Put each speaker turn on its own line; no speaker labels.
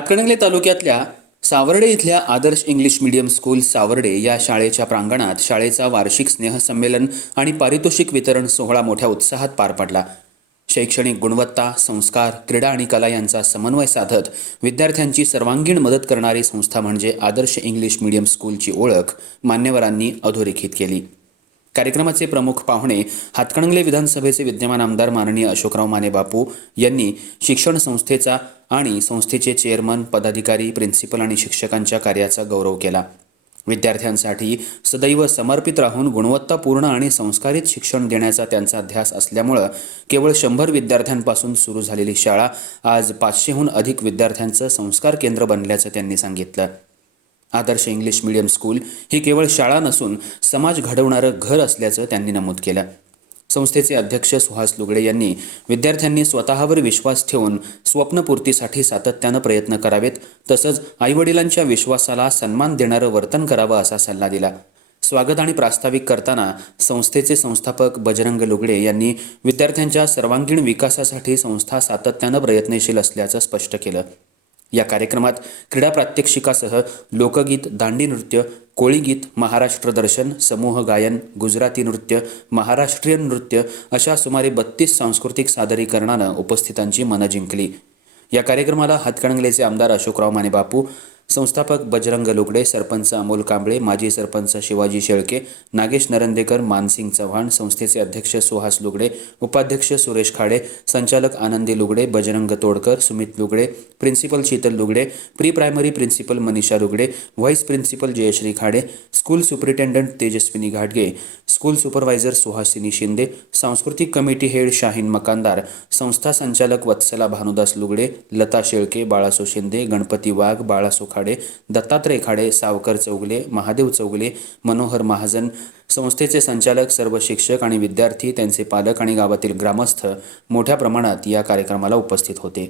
हातकणंगले तालुक्यातल्या सावर्डे इथल्या Adarsh English medium school Savarde या शाळेच्या प्रांगणात शाळेचा वार्षिक स्नेहसंमेलन आणि पारितोषिक वितरण सोहळा मोठ्या उत्साहात पार पडला. शैक्षणिक गुणवत्ता संस्कार क्रीडा आणि कला यांचा समन्वय साधत विद्यार्थ्यांची सर्वांगीण मदत करणारी संस्था म्हणजे आदर्श इंग्लिश मीडियम स्कूलची ओळख मान्यवरांनी अधोरेखित केली. कार्यक्रमाचे प्रमुख पाहुणे हातकणंगले विधानसभेचे विद्यमान आमदार माननीय अशोकराव माने बापू यांनी शिक्षण संस्थेचा आणि संस्थेचे चेअरमन पदाधिकारी प्रिन्सिपल आणि शिक्षकांच्या कार्याचा गौरव केला. विद्यार्थ्यांसाठी सदैव समर्पित राहून गुणवत्तापूर्ण आणि संस्कारित शिक्षण देण्याचा त्यांचा ध्यास असल्यामुळं केवळ शंभर विद्यार्थ्यांपासून सुरू झालेली शाळा आज पाचशेहून अधिक विद्यार्थ्यांचं संस्कार केंद्र बनल्याचं त्यांनी सांगितलं. आदर्श इंग्लिश मीडियम स्कूल ही केवळ शाळा नसून समाज घडवणारं घर असल्याचं त्यांनी नमूद केलं. संस्थेचे अध्यक्ष सुहास लुगडे यांनी विद्यार्थ्यांनी स्वतःवर विश्वास ठेवून स्वप्नपूर्तीसाठी सातत्यानं प्रयत्न करावेत तसंच आईवडिलांच्या विश्वासाला सन्मान देणारं वर्तन करावं असा सल्ला दिला. स्वागत आणि प्रास्ताविक करताना संस्थेचे संस्थापक बजरंग लुगडे यांनी विद्यार्थ्यांच्या सर्वांगीण विकासासाठी संस्था सातत्यानं प्रयत्नशील असल्याचं स्पष्ट केलं. या कार्यक्रमात क्रीडा प्रात्यक्षिकासह लोकगीत दांडी नृत्य कोळीगीत महाराष्ट्र दर्शन समूह गायन गुजराती नृत्य महाराष्ट्रीयन नृत्य अशा सुमारे बत्तीस सांस्कृतिक सादरीकरणानं उपस्थितांची मनं जिंकली. या कार्यक्रमाला हातकणंगलेचे आमदार अशोकराव माने बापू संस्थापक बजरंग लुगडे सरपंच अमोल कांबळे माजी सरपंच शिवाजी शेळके नागेश नरंदेकर मानसिंग चव्हाण संस्थेचे अध्यक्ष सुहास लुगडे उपाध्यक्ष सुरेश खाडे संचालक Anandi Lugade Bajrang Todkar Sumit Lugade principal Shital Lugade pre primary principal Manisha Lugade vice principal Jayashree Khade school superintendent Tejaswini घाटगे स्कूल सुपरवायझर सुहासिनी शिंदे सांस्कृतिक कमिटी हेड शाहीन मकानदार संस्था संचालक वत्सला भानुदास लुगडे लता शेळके बाळासो शिंदे गणपती वाघ बाळासो खाडे दत्तात्रय खाडे सावकर चौगले महादेव चौगले मनोहर महाजन संस्थेचे संचालक सर्व शिक्षक आणि विद्यार्थी त्यांचे पालक आणि गावातील ग्रामस्थ मोठ्या प्रमाणात या कार्यक्रमाला उपस्थित होते.